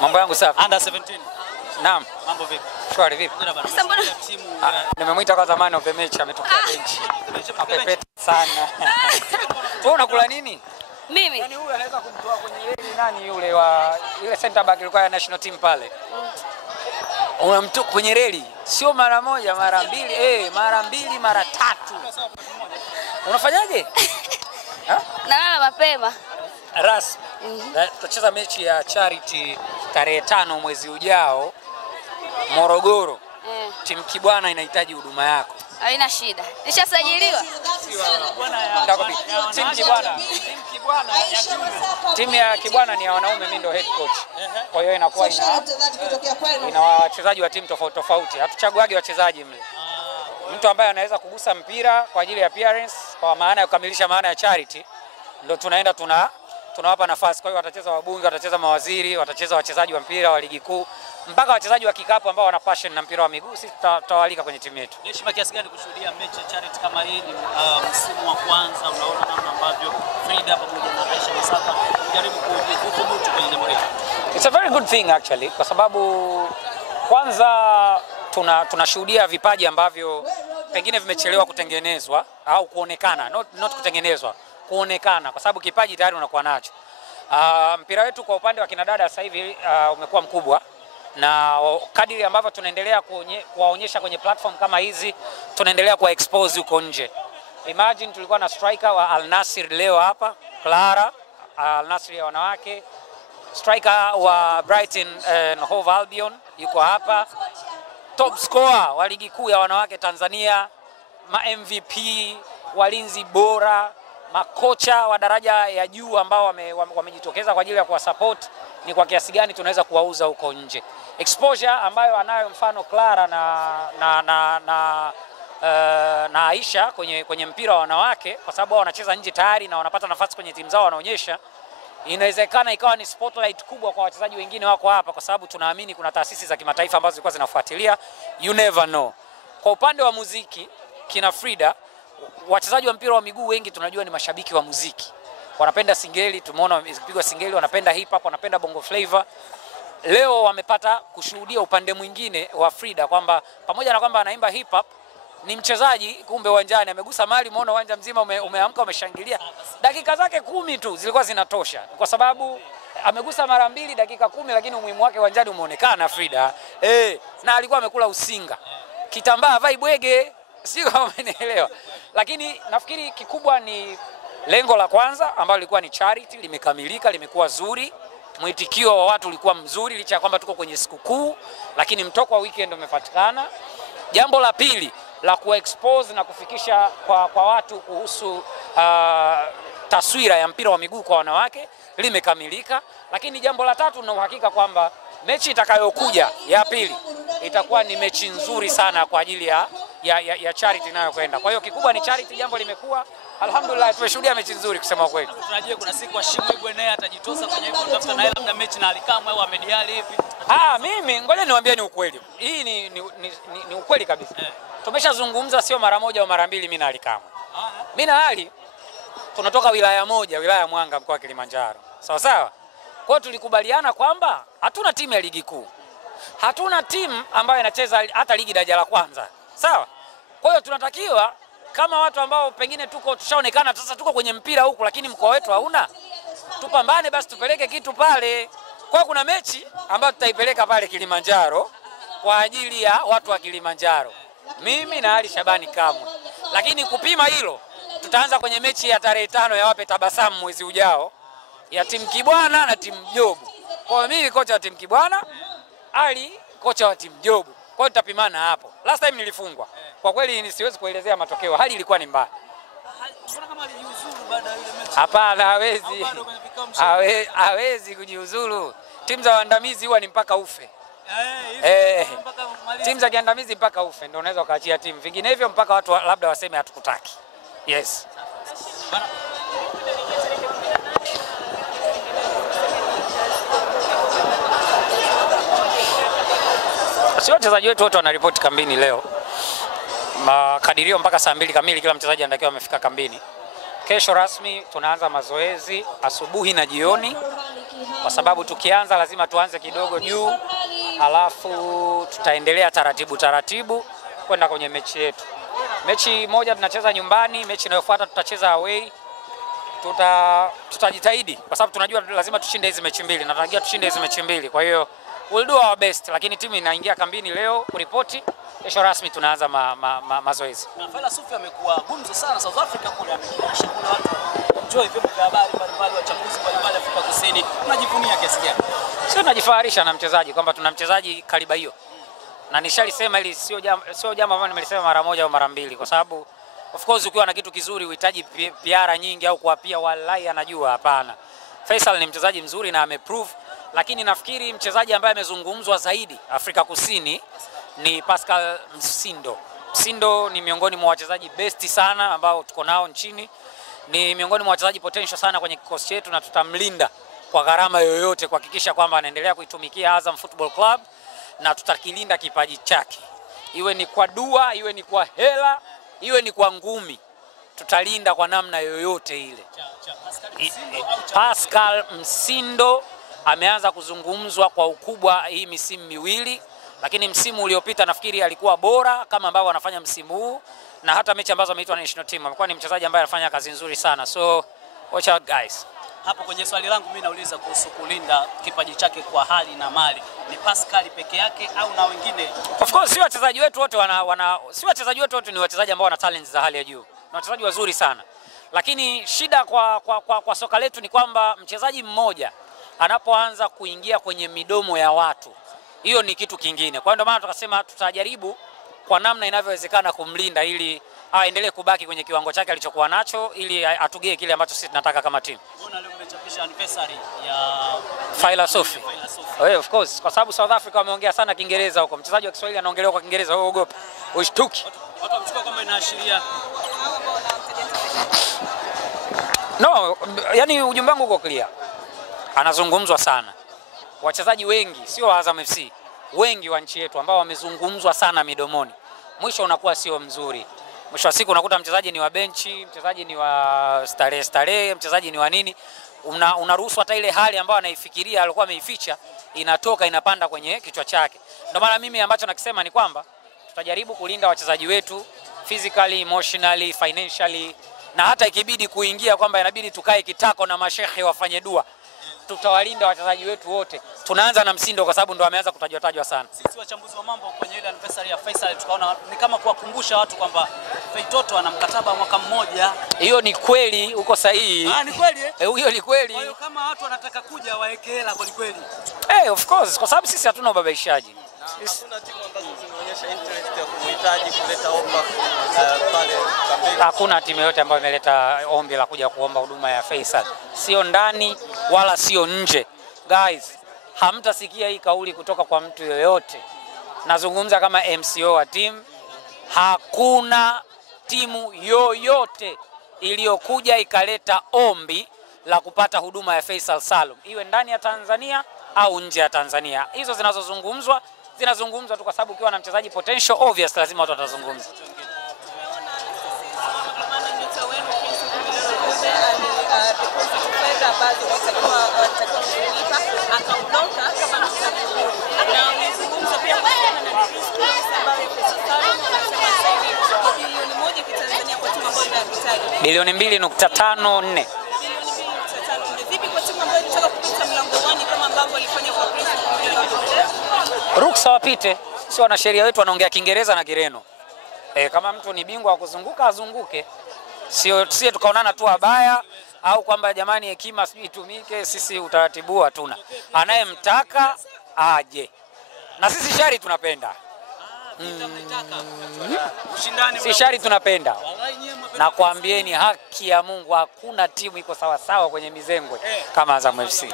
Mambo yangu safi. Under 17. Naam. Mambo vipi? Shwari vipi? Nimemwita kwa zamani of the match ametokea bench. Apepeta sana. Wewe unakula nini? Mimi. Yaani huyu anaweza kumtoa kwenye reli nani yule wa ile center back ilikuwa ya national team pale. Unamtoa kwenye reli sio mara moja, mara mbili, mara mbili, mara tatu. Unafanyaje? Nalala mapema. Rasmi. Tutacheza mechi ya charity tarehe 5 mwezi ujao Morogoro. Timu Kibwana inahitaji huduma yako. Haina shida. Nishasajiliwa. Timu ya Kibwana ni ya wanaume, mimi ndo head coach. Kwa hiyo inakuwa ina wachezaji wa timu tofauti tofauti. Hatuchaguagi wachezaji mle. Mtu ambaye anaweza kugusa mpira kwa ajili ya appearance, kwa maana ya kukamilisha maana ya charity, ndo tunaenda tunawapa nafasi. Kwa hiyo watacheza wabunge, watacheza mawaziri, watacheza wachezaji wa mpira wa ligi kuu, mpaka wachezaji wa kikapu ambao wana passion na mpira wa miguu, sisi tutawalika kwenye timu yetu. Ni heshima kiasi gani kushuhudia mechi ya charity kama hii? Ni msimu wa kwanza, unaona namna ambavyo Frida pamoja na Aisha Masaka kujaribu kudhibiti kwenye jambo hili. It's a very good thing actually, kwa sababu kwanza tunashuhudia vipaji ambavyo pengine vimechelewa kutengenezwa au kuonekana, not kutengenezwa, kuonekana, kwa sababu kipaji tayari unakuwa nacho. Mpira wetu kwa upande wa kinadada sasa hivi umekuwa mkubwa, na kadiri ambavyo tunaendelea kuwaonyesha kwenye platform kama hizi, tunaendelea kuwa expose huko nje. Imagine tulikuwa na striker wa Al Nassr leo hapa, Clara, Al Nassr ya wanawake, striker wa Brighton and Hove Albion yuko hapa, top scorer wa ligi kuu ya wanawake Tanzania, ma MVP, walinzi bora, makocha wa daraja ya juu ambao wamejitokeza kwa ajili ya kuwasupport. Ni kwa kiasi gani tunaweza kuwauza huko nje. Exposure ambayo anayo mfano Clara na Aisha kwenye mpira wa wanawake, kwa sababu wao wanacheza nje tayari na wanapata nafasi kwenye timu zao wanaonyesha, inawezekana ikawa ni spotlight kubwa kwa wachezaji wengine wako hapa, kwa sababu tunaamini kuna taasisi za kimataifa ambazo zilikuwa zinafuatilia. You never know. Kwa upande wa muziki, kina Frida, wachezaji wa mpira wa miguu wengi tunajua ni mashabiki wa muziki. Wanapenda singeli, tumeona wamepigwa singeli, wanapenda hip hop, wanapenda bongo flavor. Leo wamepata kushuhudia upande mwingine wa Frida, kwamba pamoja na kwamba anaimba hip hop, ni mchezaji kumbe uwanjani amegusa mali, umeona uwanja mzima umeamka, umeshangilia. Dakika zake 10 tu zilikuwa zinatosha, kwa sababu amegusa mara 2 dakika 10, lakini umuhimu wake uwanjani umeonekana Frida. Na alikuwa amekula usinga. Kitambaa vai bwege, sio kama umeelewa. Lakini nafikiri kikubwa ni lengo la kwanza ambalo lilikuwa ni charity, limekamilika, limekuwa zuri. Mwitikio wa watu ulikuwa mzuri licha ya kwamba tuko kwenye sikukuu, lakini mtoko wa weekend umepatikana. Jambo la pili la kuexpose na kufikisha kwa watu kuhusu taswira ya mpira wa miguu kwa wanawake limekamilika. Lakini jambo la tatu, na uhakika kwamba mechi itakayokuja ya pili itakuwa ni mechi nzuri sana kwa ajili ya charity inayokwenda. Kwa hiyo kikubwa ni charity, jambo limekuwa, alhamdulillah, tumeshuhudia mechi nzuri kusema kweli. Tunajua kuna siku Ashimwe naye atajitosa kwenye hivyo, tafuta naye labda mechi na Alikamwe au Ahmed Ally hivi. Mimi ngoja niwaambie ni ukweli. Hii ni ukweli kabisa. Tumeshazungumza sio mara moja au mara mbili mimi na Alikamwe. Mimi na Ali tunatoka wilaya moja, wilaya Mwanga, mkoa wa Kilimanjaro. Sawa sawa? Kwa hiyo tulikubaliana kwamba hatuna timu ya ligi kuu. Hatuna timu ambayo inacheza hata ligi daraja la kwanza. Sawa? Kwa hiyo tunatakiwa kama watu ambao pengine tushaonekana sasa tuko kwenye mpira huku, lakini mkoa wetu hauna, tupambane basi tupeleke kitu pale. Kwa kuna mechi ambayo tutaipeleka pale Kilimanjaro kwa ajili ya watu wa Kilimanjaro, mimi na Ali Shabani Kamwe. Lakini kupima hilo, tutaanza kwenye mechi ya tarehe 5 ya Wape Tabasamu mwezi ujao ya timu Kibwana na timu Jobu. Kwa hiyo mimi kocha wa timu Kibwana, Ali kocha wa timu Jobu. Kwa hiyo tutapimana hapo. Last time nilifungwa. Kwa kweli siwezi kuelezea matokeo, hali ilikuwa ni mbaya. Mbona kama alijiuzuru baada ya ile mechi? Hapana, hawezi kujiuzuru. Timu za waandamizi huwa ni mpaka ufe. Timu za kiandamizi mpaka ufe ndio unaweza kuachia timu. Vinginevyo mpaka watu labda waseme hatukutaki. Yes. Sio wachezaji wetu wote wanaripoti kambini leo. Makadirio mpaka saa 2 kamili kila mchezaji anatakiwa amefika kambini. Kesho rasmi tunaanza mazoezi asubuhi na jioni. kwa sababu tukianza lazima tuanze kidogo juu, alafu tutaendelea taratibu kwenda kwenye mechi yetu. Mechi moja tunacheza nyumbani, mechi inayofuata tutacheza away. Tutajitahidi kwa sababu tunajua lazima tushinde hizi mechi mbili na tunajua tushinde hizi mechi mbili. Kwa hiyo we'll do our best, lakini timu inaingia kambini leo kuripoti, kesho rasmi tunaanza mazoezi. Na Faila Sufi amekuwa gumzo sana South Africa kule, amekiasha kuna watu enjoy vyombo vya habari mbalimbali, wachambuzi mbalimbali Afrika Kusini. Unajivunia kiasi gani? Sio, najifaharisha na mchezaji kwamba tuna mchezaji kaliba hiyo. Na nishalisema hili sio jambo ambalo nimelisema mara moja au mara mbili, kwa sababu of course ukiwa na kitu kizuri uhitaji PR nyingi au kuapia, wallahi anajua hapana. Faisal ni mchezaji mzuri na ameprove, lakini nafikiri mchezaji ambaye amezungumzwa zaidi Afrika Kusini ni Pascal Msindo. Msindo ni miongoni mwa wachezaji besti sana ambao tuko nao nchini. Ni miongoni mwa wachezaji potential sana kwenye kikosi chetu na tutamlinda kwa gharama yoyote kuhakikisha kwamba anaendelea kuitumikia Azam Football Club na tutakilinda kipaji chake. Iwe ni kwa dua, iwe ni kwa hela, iwe ni kwa ngumi. Tutalinda kwa namna yoyote ile. Pascal Msindo ameanza kuzungumzwa kwa ukubwa hii misimu miwili, lakini msimu uliopita nafikiri alikuwa bora kama ambavyo anafanya msimu huu, na hata mechi ambazo ameitwa national team amekuwa ni mchezaji ambaye anafanya kazi nzuri sana. So watch out guys. Hapo kwenye swali langu mimi nauliza kuhusu kulinda kipaji chake kwa hali na mali. Ni Pascal peke yake au na wengine? Of course si wachezaji wetu wote si wachezaji wetu wote ni wachezaji ambao wana talents za hali ya juu. Na wachezaji wazuri sana. Lakini shida kwa soka letu ni kwamba mchezaji mmoja anapoanza kuingia kwenye midomo ya watu, hiyo ni kitu kingine. Kwa hiyo ndio maana tukasema tutajaribu kwa namna inavyowezekana kumlinda ili aendelee kubaki kwenye kiwango chake alichokuwa nacho, ili atugee kile ambacho sisi tunataka kama timu. Mbona leo mmechapisha anniversary ya Faila Sufi? Of course, kwa sababu South Africa wameongea sana Kiingereza huko. Mchezaji wa Kiswahili anaongelea kwa Kiingereza, wewe ogopa. Ushtuki. Watu wamechukua kama inaashiria. No, yani ujumbe wangu uko clear. Anazungumzwa sana. Wachezaji wengi, sio wa Azam FC, wengi wa nchi yetu ambao wamezungumzwa sana midomoni, mwisho unakuwa sio mzuri. Mwisho wa siku unakuta mchezaji ni wa benchi, mchezaji ni wa starehe, mchezaji ni wa nini, unaruhusu hata ile hali ambayo anaifikiria alikuwa ameificha inatoka inapanda kwenye kichwa chake. Ndio maana mimi ambacho nakisema ni kwamba tutajaribu kulinda wachezaji wetu physically, emotionally, financially, na hata ikibidi kuingia kwamba inabidi tukae kitako na mashehe wafanye dua, tutawalinda wachezaji wetu wote. Tunaanza na Msindo kwa sababu ndo ameanza kutajwa sana. Sisi wachambuzi wa mambo kwenye ile anniversary ya Faisal tukaona ni kama kuwakumbusha watu kwamba Feitoto ana mkataba mwaka mmoja. Hiyo ni kweli, uko sahihi. Ni kweli hiyo ni kweli. Kwa hiyo kama watu wanataka kuja waeke hela kweli. Of course, kwa sababu sisi hatuna ubabaishaji. Hakuna timu ambazo zimeonyesha interest ya kumhitaji kuleta ofa pale kampeni. Hakuna timu yote ambayo imeleta ombi la kuja kuomba huduma ya Faisal. Sio ndani wala sio nje. Guys, hamtasikia hii kauli kutoka kwa mtu yoyote. Nazungumza kama MCO wa timu. Hakuna timu yoyote iliyokuja ikaleta ombi la kupata huduma ya Faisal Salum, iwe ndani ya Tanzania au nje ya Tanzania. Hizo zinazozungumzwa tu kwa sababu ukiwa na mchezaji potential, obvious lazima watu watazungumza. Bilioni 2.54. Ruksa wapite, sio wanasheria wetu wanaongea Kiingereza na Kireno. Kama mtu ni bingwa wa kuzunguka azunguke. Sio tukaonana tu abaya au kwamba jamani hekima sijui itumike, sisi utaratibu hatuna. Anayemtaka aje. Na sisi shari tunapenda. Si shari tunapenda. Na kuambieni haki ya Mungu, hakuna timu iko sawa sawa kwenye mizengwe kama Azam FC.